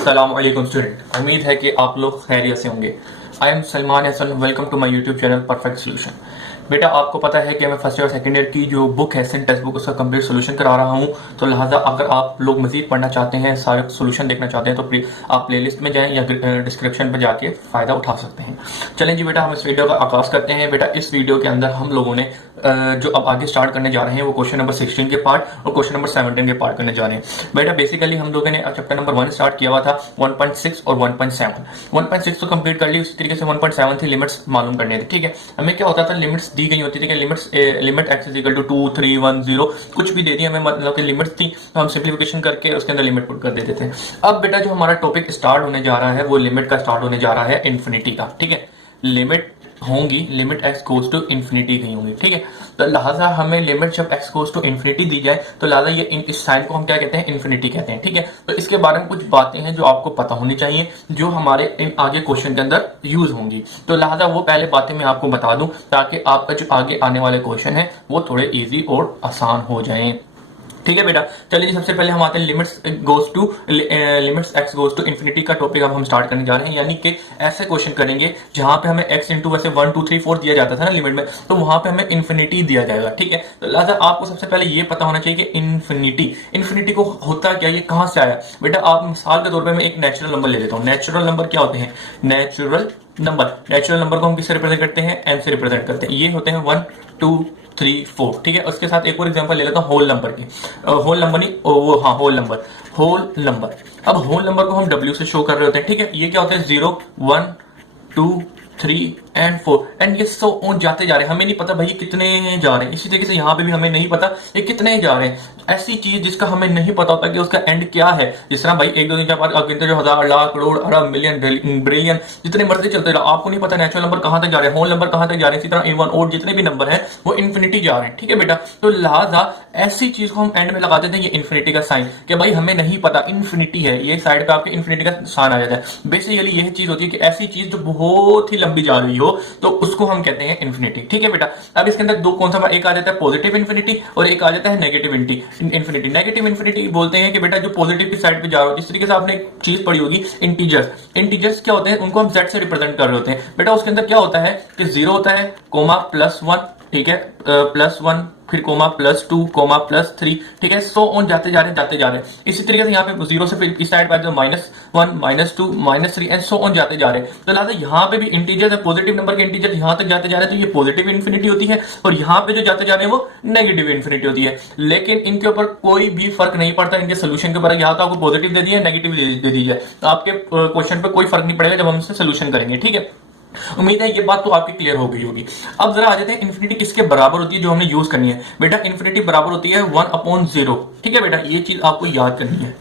अस्सलाम वालेकुम स्टूडेंट, उम्मीद है कि आप लोग खैरियत से होंगे। I am Salman Hasan, welcome to my YouTube channel perfect solution. बेटा आपको पता है कि मैं फर्स्ट ईयर और सेकंड ईयर की जो बुक है सिंथ टेक्स्ट बुक उसका कंप्लीट सोल्यूशन करा रहा हूं। तो लिहाजा अगर आप लोग मजीद पढ़ना चाहते हैं, सारे सोल्यूशन देखना चाहते हैं तो आप प्लेलिस्ट में जाएं या डिस्क्रिप्शन पर जाके फायदा उठा सकते हैं। चलें जी बेटा, हम इस वीडियो का आगाज करते हैं। बेटा इस वीडियो के अंदर हम लोगों ने जो अब आगे स्टार्ट करने जा रहे हैं वो क्वेश्चन नंबर 16 के पार्ट और क्वेश्चन नंबर 17 के पार्ट करने जा रहे हैं। बेटा बेसिकली हम लोगों ने चैप्टर नंबर 1 स्टार्ट किया हुआ था 1.6 और 1.7। 1.6 तो कंप्लीट कर ली, उसी तरीके से 1.7 थी लिमिट्स मालूम करने थे। ठीक है, हमें क्या होता था, लिमिट्स दी गई होती थी कि limit x is equal to 2, 3, 1, 0 कुछ भी दे दी हमें, मतलब कि लिमिट्स थी तो हम सिंप्लीफिकेशन करके उसके अंदर लिमिट पुट कर देते थे। अब बेटा जो हमारा टॉपिक स्टार्ट होने जा रहा है वो लिमिट का स्टार्ट होने जा रहा है इन्फिनिटी का। ठीक है, लिमिट होंगी, limit x goes to infinity गई होंगी। ठीक है, तो लिहाजा हमें लिमिट जब एक्स गोज टू इन्फिनिटी दी जाए तो लिहाजा ये इस साइन को हम क्या कहते हैं, इन्फिनिटी कहते हैं। ठीक है, तो इसके बारे में कुछ बातें हैं जो आपको पता होनी चाहिए जो हमारे इन आगे क्वेश्चन के अंदर यूज होंगी। तो लिहाजा वो पहले बातें मैं आपको बता दूं ताकि आपका जो आगे आने वाले क्वेश्चन है वो थोड़े ईजी और आसान हो जाए। ठीक है बेटा, चलिए जी सबसे पहले हम आते हैं limits x goes to infinity का टॉपिक अब हम स्टार्ट करने जा रहे हैं। यानी कि ऐसे क्वेश्चन करेंगे जहां पे हमें एक्स इंटू वैसे 1, 2, 3, 4 दिया जाता था ना लिमिट में, तो वहां पे हमें इन्फिनिटी दिया जाएगा। ठीक है, तो लिहाजा आपको सबसे पहले ये पता होना चाहिए कि इन्फिनिटी को होता क्या, ये कहां से आया। बेटा आप मिसाल के तौर पर मैं एक नेचुरल नंबर ले लेता हूँ। नेचुरल नंबर क्या होते हैं, नेचुरल नंबर को हम किससे रिप्रेजेंट करते हैं, एन से रिप्रेजेंट करते हैं। ये होते हैं 1, 2, 3, 4। ठीक है, उसके साथ एक और एग्जांपल ले लेता हूं होल नंबर की। होल नंबर नहीं, वो हाँ होल नंबर। अब होल नंबर को हम डब्ल्यू से शो कर रहे होते हैं। ठीक है, ये क्या होते हैं 0, 1, 2, 3 एंड 4 एंड ये सो ऑन जाते जा रहे हैं। हमें नहीं पता भाई कितने जा रहे हैं। इसी तरीके से यहाँ पे भी हमें नहीं पता ये कितने जा रहे हैं। ऐसी चीज जिसका हमें नहीं पता होता कि उसका एंड क्या है, जिस तरह भाई 1, 2, 3, 4, 5 गिनते जो 1000, लाख, करोड़, अरब, मिलियन, ब्रिलियन जितने मर्जी चलते रहो, आपको नहीं पता नेचुरल नंबर कहां तक जा रहे हैं, होल नंबर कहां तक जा रहे हैं। इसी तरह इवन और जितने भी नंबर है वो इन्फिनिटी जा रहे हैं। ठीक है बेटा, तो लिहाजा ऐसी चीज को हम एंड में लगा देते हैं ये इन्फिनिटी का साइन, कि भाई हमें नहीं पता इन्फिनिटी है, ये साइड पे आपके इन्फिनिटी का साइन आ जाता है। बेसिकली यही चीज होती है कि ऐसी चीज जो बहुत ही लंबी जा रही हो तो उसको हम कहते हैं इन्फिनिटी। ठीक है बेटा, अब इसके अंदर दो कौन सा, एक आ जाता है पॉजिटिव इन्फिनिटी और एक आ जाता है नेगेटिव इन्फिनिटी। नेगेटिव इन्फिनिटी बोलते हैं कि बेटा जो पॉजिटिव की साइड पे जा रहा हो, जिस तरीके से आपने एक चीज पढ़ी होगी इंटीजर्स क्या होते हैं, उनको हम जेड से रिप्रेजेंट कर रहे होते हैं। बेटा उसके अंदर क्या होता है कि 0 होता है, कोमा +1, ठीक है, +1 फिर कोमा +2 कोमा +3। ठीक है, सो ऑन जाते जा रहे हैं। इसी तरीके से यहाँ पे 0 से फिर इस साइड पर -1, -2, -3 एंड सो ऑन जाते जा रहे हैं। तो लिहाजा यहाँ पे भी इंटीजर है, पॉजिटिव नंबर के इंटीजर यहाँ तक जाते जा रहे हैं तो ये पॉजिटिव इन्फिनिटी होती है, और यहाँ पे जो जाते जा रहे हैं वो नेगेटिव इन्फिनिटी होती है। लेकिन इनके ऊपर कोई भी फर्क नहीं पड़ता, इनके सोल्यूशन के ऊपर यहाँ तो आपको पॉजिटिव दे दिया, नेगेटिव दे दी जाए तो आपके क्वेश्चन पे कोई फर्क नहीं पड़ेगा जब हम इससे सोल्यूशन करेंगे। ठीक है, उम्मीद है ये बात तो आपकी क्लियर हो गई होगी। अब जरा आ जाते हैं इन्फिनिटी किसके बराबर होती है जो हमने यूज करनी है। बेटा इन्फिनिटी बराबर होती है 1/0। ठीक है बेटा, ये चीज आपको याद करनी है।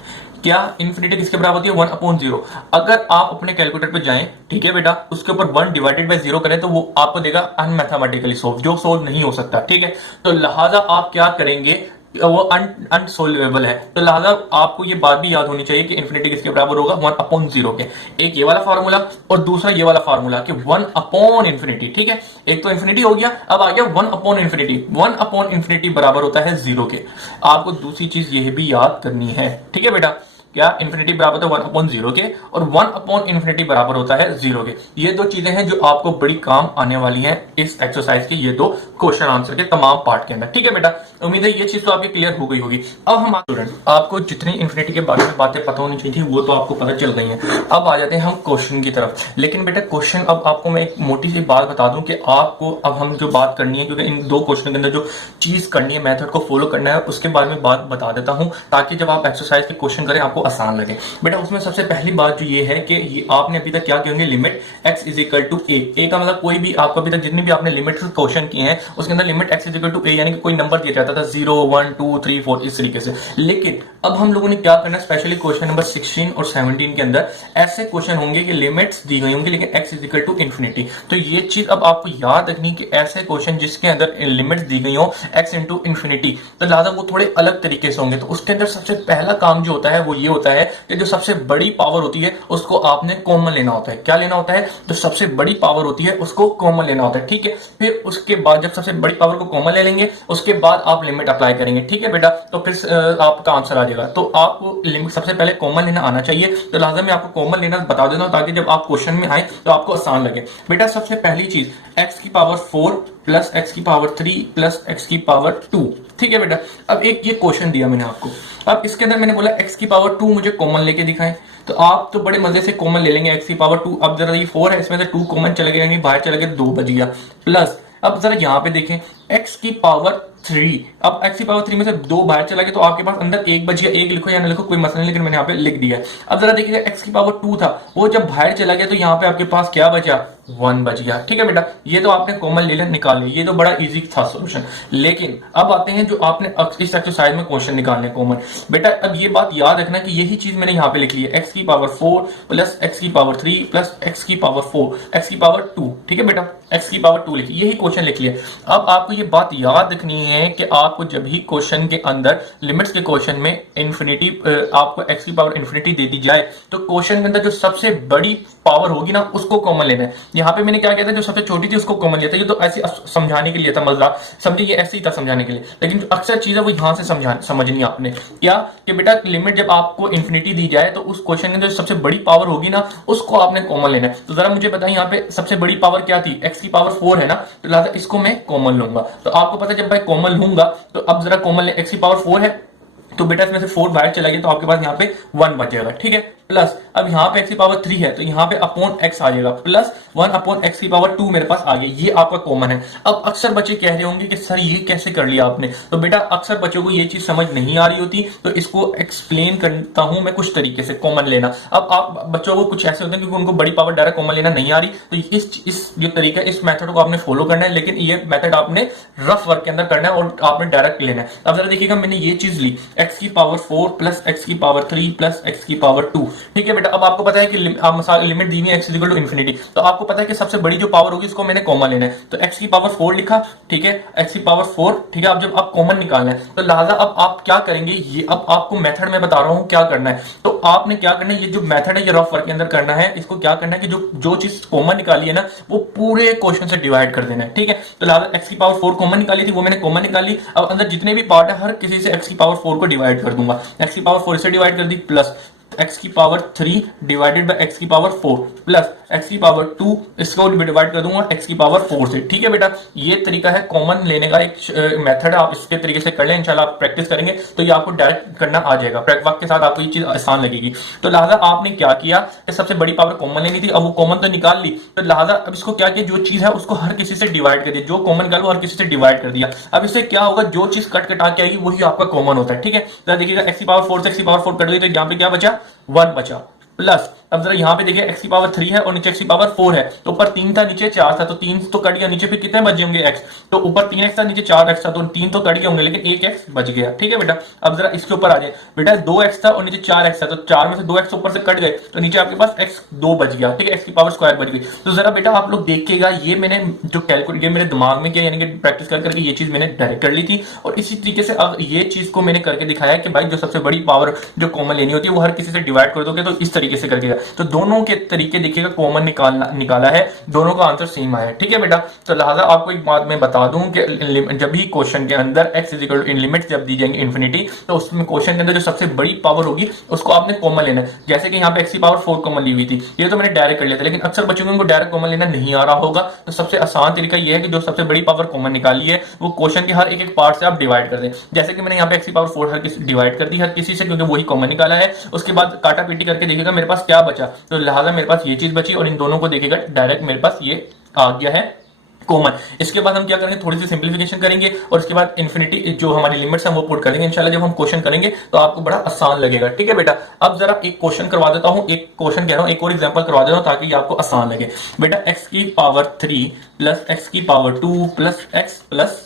क्या इन्फिनिटी किसके बराबर होती है, 1/0। अगर आप अपने कैलकुलेटर पे जाएं, ठीक है बेटा, उसके ऊपर 1 डिवाइडेड बाय 0 करें तो वो आपको देगा अनमैथमेटिकली सोल्व, जो सोल्व नहीं हो सकता। ठीक है, तो लिहाजा आप क्या करेंगे, वो अनसोल्वेबल है। तो लिहाजा आपको ये बात भी याद होनी चाहिए कि इन्फिनिटी किसके बराबर होगा, 1/0 के। एक ये वाला फार्मूला और दूसरा ये वाला फार्मूला कि 1/इन्फिनिटी। ठीक है, एक तो इन्फिनिटी हो गया, अब आ गया 1/इन्फिनिटी। 1/इन्फिनिटी बराबर होता है 0 के। आपको दूसरी चीज ये भी याद करनी है। ठीक है बेटा, क्या इन्फिनिटी बराबर होता है 1/0 के और 1/इन्फिनिटी बराबर होता है 0 के। ये दो चीजें हैं जो आपको बड़ी काम आने वाली हैं इस एक्सरसाइज के ये दो क्वेश्चन आंसर के तमाम पार्ट के अंदर। ठीक है बेटा, उम्मीद है ये चीज तो आपकी क्लियर हो गई होगी। अब हम स्टूडेंट, आपको जितनी इन्फिनिटी के बारे में बातें पता होनी चाहिए थी वो तो आपको पता चल गई हैं। अब आ जाते हैं हम क्वेश्चन की तरफ। लेकिन बेटा क्वेश्चन, अब आपको मैं एक मोटी सी बात बता दूं कि आपको अब हम जो बात करनी है, क्योंकि इन दो क्वेश्चन के अंदर जो चीज करनी है, मेथड को फॉलो करना है, उसके बारे में बात बता देता हूं ताकि जब आप एक्सरसाइज के क्वेश्चन करें आपको आसान लगे। बेटा उसमें सबसे पहली बात जो ये है कि ये आपने अभी तक क्या कहेंगे, limit x is equal to a का मतलब कोई भी आपको अभी तक जितने भी आपने लिमिट क्वेश्चन किए हैं उसके अंदर limit x is equal to a यानी कि कोई नंबर दिया जाता था 0, 1, 2, 3, 4 इस तरीके से। लेकिन अब हम लोगों ने क्या करना है, स्पेशली क्वेश्चन नंबर 16 और 17 के अंदर ऐसे क्वेश्चन होंगे कि लिमिट्स दी गई होंगी लेकिन x is equal to infinity. तो ये चीज अब आपको याद रखनी कि ऐसे क्वेश्चन जिसके अंदर लिमिट्स दी गई हो x इंटू इन्फिनिटी, तो लिहाजा वो थोड़े अलग तरीके से होंगे। तो उसके अंदर सबसे पहला काम जो होता है वो ये होता है कि जो सबसे बड़ी पावर होती है उसको आपने कॉमन लेना होता है। क्या लेना होता है? जो सबसे बड़ी पावर होती है उसको कॉमन लेना होता है, ठीक है। फिर उसके बाद जब सबसे बड़ी पावर को कॉमन ले लेंगे उसके बाद आप लिमिट अप्लाई करेंगे, ठीक है बेटा। तो फिर आपका आंसर आ जाएगा। तो आपको लिमिट सबसे पहले कॉमन लेना आना चाहिए, तो लिहाजा मैं आपको कॉमन लेना बता देता हूं ताकि जब आप क्वेश्चन में आए तो आपको आसान लगे। बेटा सबसे पहली चीज x की पावर 4 प्लस x की पावर 3 प्लस x की पावर 2, ठीक है बेटा। अब एक ये क्वेश्चन दिया मैंने आपको, अब इसके अंदर मैंने बोला x की पावर 2 मुझे कॉमन लेके दिखाएं, तो आप तो बड़े मजे से कॉमन ले लेंगे x की पावर 2। अब जरा ये 4 है, इसमें से 2 कॉमन चले गए, यानी बाहर चले गए, 2 बच गया। प्लस अब जरा यहाँ पे देखें x की पावर 3, अब x की पावर 3 में से 2 बाहर चला गया तो आपके पास अंदर 1 बच गया। 1 लिखो या ना लिखो कोई मसला नहीं, लेकिन मैंने यहाँ पे लिख दिया है। अब जरा देखिएगा x की पावर 2 था, वो जब बाहर चला गया तो यहाँ पे आपके पास क्या बचा? 1 बच गया, ठीक है बेटा। ये तो आपने कॉमन ले लें, निकाल लिया, ये तो बड़ा इजी था सॉल्यूशन। लेकिन अब आते हैं जो आपने इस एक्सरसाइज में क्वेश्चन निकालने कॉमन। बेटा अब ये बात याद रखना कि यही चीज मैंने यहाँ पे लिख ली है, x की पावर 4 प्लस x की पावर 3 प्लस x की पावर 4 x की पावर 2, ठीक है बेटा। x की पावर 2 लिखी, यही क्वेश्चन लिख लिया। अब आपको ये बात याद रखनी है कि आपको जब भी क्वेश्चन के अंदर लिमिट्स के क्वेश्चन में इंफिनिटी आपको x की पावर इंफिनिटी दे दी जाए तो क्वेश्चन के अंदर जो सबसे बड़ी पावर होगी ना उसको कॉमन लेना है। यहाँ पे मैंने क्या किया था, जो सबसे छोटी थी उसको कॉमन लिया था। ये तो ऐसे समझाने के लिए था, मजेदार समझिए, ये ऐसे ही था समझाने के लिए। लेकिन जो अक्सर चीज है वो यहाँ से समझनी आपने क्या कि बेटा लिमिट जब आपको इंफिनिटी दी जाए तो उस क्वेश्चन के अंदर सबसे बड़ी पावर होगी ना उसको आपने कॉमन लेना है। तो जरा मुझे बताइए यहाँ पे सबसे बड़ी पावर क्या थी? x की पावर 4 है ना, तो लिहाजा इसको मैं कॉमन लूंगा। तो आपको पता है जब मैं कॉमन लूंगा तो अब जरा कॉमन ले, x की पावर 4 है तो बेटा इसमें से 4 बाहर चला गया तो आपके पास यहाँ पे 1 बच जाएगा, ठीक है। प्लस अब यहाँ पे x की पावर 3 है तो यहाँ पे अपॉन x आ जाएगा, प्लस 1 अपॉन x की पावर 2 मेरे पास आ गया, ये आपका कॉमन है। अब अक्सर बच्चे कह रहे होंगे कि सर ये कैसे कर लिया आपने, तो बेटा अक्सर बच्चों को ये चीज समझ नहीं आ रही होती, तो इसको एक्सप्लेन करता हूं मैं कुछ तरीके से कॉमन लेना। अब आप बच्चों को कुछ ऐसे होते हैं क्योंकि उनको बड़ी पावर डायरेक्ट कॉमन लेना नहीं आ रही, तो इस जो तरीका इस मेथड को आपने फॉलो करना है, लेकिन ये मेथड आपने रफ वर्क के अंदर करना है और आपने डायरेक्ट लेना है। अब जरा देखिएगा मैंने ये चीज ली, x की पावर 4 प्लस x की पावर 3 प्लस x की पावर 2, ठीक है बेटा। अब आपको पता है कि लिमिट दी हुई है x इक्वल टू इंफिनिटी, तो आपको पता है कि सबसे बड़ी जो पावर होगी उसको मैंने कॉमन लेना है। तो x की पावर 4 लिखा, ठीक है, x की पावर 4, ठीक है। अब जब आप कॉमन निकालना है तो लिहाजा अब आप क्या करेंगे, ये अब आपको मेथड में बता रहा हूं क्या करना है। तो आपने क्या करना है, ये जो मेथड है ये रफ वर्क के अंदर करना है। इसको क्या करना है कि जो चीज कॉमन निकाली है ना वो पूरे क्वेश्चन से डिवाइड कर देना है, ठीक है। तो लिहाजा x की पावर 4 कॉमन निकाली थी, वो मैंने कॉमन निकाली। अब अंदर जितने भी पार्ट है हर किसी से x की पावर 4 को डिवाइड कर दूंगा। x की पावर 4 से डिवाइड कर दी, प्लस x की पावर 3 डिवाइडेड बाय x की पावर 4 प्लस x की पावर 2 इसको डिवाइड कर दूंगा x की पावर 4 से, ठीक है बेटा। ये तरीका है कॉमन लेने का, एक मेथड है, आप इसके तरीके से कर लें, इंशाल्लाह आप प्रैक्टिस करेंगे तो ये आपको डायरेक्ट करना आ जाएगा। वक्त के साथ आपको ये चीज आसान लगेगी। तो लिहाजा आपने क्या किया कि सबसे बड़ी पावर कॉमन लेनी थी, अब वो कॉमन तो निकाल ली, तो लिहाजा अब इसको क्या किया, जो चीज है उसको हर किसी से डिवाइड कर दिया, जो कॉमन निकाल वो हर किसी से डिवाइड कर दिया। अब इससे क्या होगा, जो चीज कट कटा के आएगी वही आपका कॉमन होता है, ठीक है। तो देखिएगा x की पावर 4 से x की पावर 4 कट गई तो यहाँ पे क्या बचा, 1 बचा। प्लस अब जरा यहाँ पे देखिए x की पावर 3 है और नीचे x की पावर 4 है, तो ऊपर 3 था नीचे 4 था, तो 3 तो कट गया, नीचे फिर कितने बच होंगे x, तो ऊपर 3x था नीचे 4x था, तो 3 तो कट गए होंगे लेकिन 1x बच गया, ठीक है बेटा। अब जरा इसके ऊपर आ जाए, बेटा 2x था और नीचे 4x था, तो 4 में से 2x ऊपर से कट गए तो नीचे आपके पास x 2 बच गया, ठीक है, x की पावर स्क्वायर बच गई। तो जरा बेटा आप लोग देखिएगा, ये मैंने जो कैलकुलेट किया मेरे दिमाग में किया, यानी कि प्रैक्टिस कर करके ये चीज मैंने डायरेक्ट कर ली थी, और इसी तरीके से अब ये चीज को मैंने करके दिखाया कि भाई जो सबसे बड़ी पावर जो कॉमन लेनी होती है वो हर किसी से डिवाइड कर दोगे, तो इस तरीके से करके। तो दोनों के तरीके देखिएगा, कॉमन निकाला है, दोनों का आंसर सेम आया है, ठीक है बेटा। तो लिहाजा आपको एक बात मैं बता दूं कि जब भी क्वेश्चन के अंदर x is equal to in limit जब दी जाएंगे इन्फिनिटी, तो उसमें क्वेश्चन के अंदर जो सबसे बड़ी पावर होगी उसको आपने कॉमन लेना है। जैसे कि यहाँ पे x की पावर 4 कॉमन ली हुई थी, ये तो मैंने डायरेक्ट कर लिया था, लेकिन अक्सर बच्चों को डायरेक्ट कॉमन लेना नहीं आ रहा होगा, तो सबसे आसान तरीका यह है कि जो सबसे बड़ी पावर कॉमन निकाली है वो क्वेश्चन के हर एक पार्ट से आप डिवाइड कर दें। जैसे कि मैंने यहाँ पे x की पावर 4 हर किसी डिवाइड कर दी हर किसी से, क्योंकि वही कॉमन निकाला है। उसके बाद काटा पीटी करके देखिएगा मेरे पास क्या बचा, तो लिहाजा मेरे पास ये चीज बची, और इन दोनों को देखिएगा डायरेक्ट मेरे पास ये आ गया है कॉमन। इसके बाद हम क्या करेंगे, थोड़ी सी सिंपलीफिकेशन करेंगे और इसके बाद इन्फिनिटी जो हमारी लिमिट्स हैं वो पुट करेंगे इंशाल्लाह। जब हम क्वेश्चन करेंगे तो आपको बड़ा आसान लगेगा, ठीक है बेटा। अब जरा एक क्वेश्चन करवा देता हूं, एक क्वेश्चन कह रहा हूं, एक और एग्जांपल करवा देता हूं ताकि ये आपको आसान लगे। बेटा x की पावर 3 प्लस x की पावर 2 प्लस x प्लस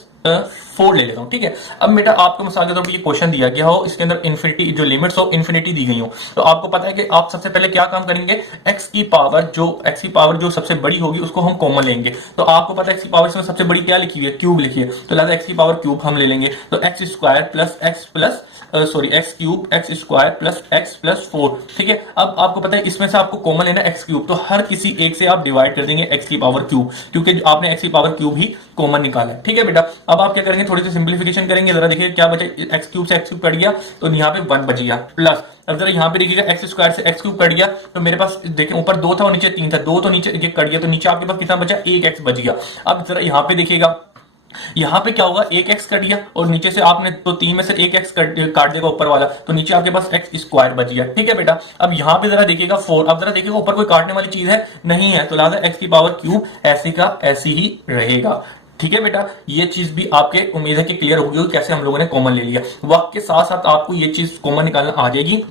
4 ले लेता हूं। ठीक है, अब बेटा आपको मिसाल के तौर पर ये क्वेश्चन दिया गया हो, इसके अंदर इन्फिनिटी जो लिमिट्स ऑफ इन्फिनिटी दी गई हो, तो आपको पता है कि आप सबसे पहले क्या काम करेंगे, एक्स की पावर जो सबसे बड़ी होगी उसको हम कॉमन लेंगे। तो आपको पता है एक्स की पावर में सबसे बड़ी क्या लिखी हुई है, क्यूब लिखी है, तो लिहाजा एक्स की पावर क्यूब हम ले लेंगे। तो x square plus x cube x square plus x 4। ठीक है, अब आपको पता है इसमें से आपको कॉमन लेना एक्स क्यूब, तो हर किसी एक से आप डिवाइड कर देंगे एक्स की पावर क्यूब, क्योंकि आपने एक्स की पावर क्यूब ही कॉमन निकाला है। ठीक है बेटा, अब आप क्या करेंगे, थोड़ी सी सिंप्लीफिकेशन करेंगे, जरा देखिए क्या बचे, एक्स क्यूब से एक्स क्यूब कट गया तो यहाँ पे 1 बच गया, प्लस अब जरा यहाँ पे देखिएगा एक्स स्क्वायर से एक्स क्यूब कट गया, तो मेरे पास देखिए ऊपर 2 था और नीचे 3 था, 2 तो नीचे एक कट गया, तो नीचे आपके पास कितना बचा, 1 एक्स बच गया। अब जरा यहाँ पे देखिएगा, यहां पे क्या होगा, 1 एक्स कट गया और नीचे से आपने तो 3 में से 1 एक्स काट देगा ऊपर वाला, तो नीचे आपके पास एक्स स्क्वायर बच गया। ठीक है बेटा, अब यहां पे जरा देखिएगा 4, अब जरा देखिएगा ऊपर कोई काटने वाली चीज है नहीं है, तो लिहाजा एक्स की पावर क्यूब ऐसी का ऐसी ही रहेगा। ठीक है बेटा, ये चीज भी आपके उम्मीद है कि क्लियर होगी कैसे हम लोगों ने कॉमन ले लिया। वक्त के साथ साथ आपको ये चीज कॉमन निकालना आ जाएगी।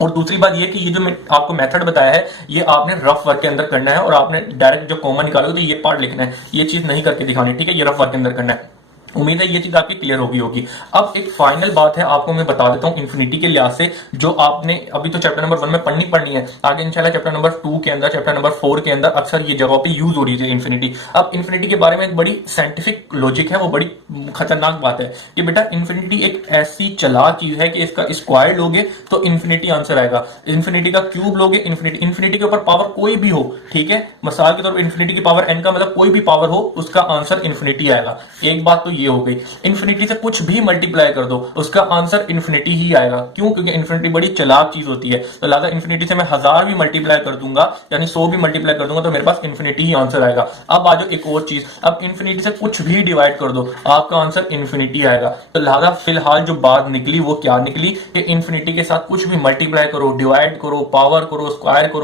और दूसरी बात ये कि ये जो मैं आपको मेथड बताया है ये आपने रफ वर्क के अंदर करना है, और आपने डायरेक्ट जो कॉमन निकालोगे तो ये पार्ट लिखना है, ये चीज नहीं करके दिखानी। ठीक है, ये रफ वर्क के अंदर करना है। उम्मीद है ये चीज आपकी क्लियर होगी। अब एक फाइनल बात है आपको मैं बता देता हूं इन्फिनिटी के लिहाज से, जो आपने अभी तो चैप्टर नंबर 1 में पढ़नी है, आगे इंशाल्लाह चैप्टर नंबर 2 के अंदर, चैप्टर नंबर 4 के अंदर अक्सर ये जगह पे यूज हो रही है इन्फिनिटी। अब इन्फिनिटी के बारे में एक बड़ी साइंटिफिक लॉजिक है, वो बड़ी खतरनाक बात है कि बेटा इन्फिनिटी एक ऐसी चालाक चीज है कि इसका स्क्वायर लोगे तो इन्फिनिटी आंसर आएगा, इन्फिनिटी का क्यूब लोगे इन्फिनिटी के ऊपर पावर कोई भी हो, ठीक है, मिसाल के तौर पर इन्फिनिटी की पावर n का मतलब कोई भी पावर हो उसका आंसर इन्फिनिटी आएगा। एक बात तो ये हो गई, इन्फिनिटी से कुछ भी मल्टीप्लाई कर दो उसका आंसर इन्फिनिटी ही आएगा। क्यों? क्योंकि इन्फिनिटी बड़ी चालाक चीज होती है, तो लिहाजा इन्फिनिटी से मैं 1000 भी मल्टीप्लाई कर दूंगा यानी 100 भी मल्टीप्लाई कर दूंगा तो मेरे पास इन्फिनिटी ही आंसर आएगा। अब आ जाओ एक और चीज, अब इन्फिनिटी से कुछ भी डिवाइड कर दो आपका आंसर इन्फिनिटी आएगा। तो लिहाजा फिलहाल जो बात निकली वो क्या निकली कि इन्फिनिटी के साथ कुछ भी मल्टीप्लाई करो, डिवाइड करो, पावर करो,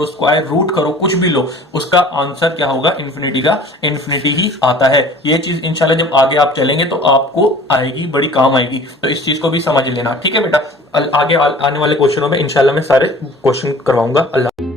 स्क्वायर रूट करो, कुछ भी लो, उसका आंसर क्या होगा, इन्फिनिटी का इन्फिनिटी ही आता है। ये चीज इंशाल्लाह जब आगे आप चलेंगे तो आपको आएगी, बड़ी काम आएगी, तो इस चीज को भी समझ लेना। ठीक है बेटा, आगे आने वाले क्वेश्चनों में इंशाल्लाह मैं सारे क्वेश्चन करवाऊंगा। अल्लाह।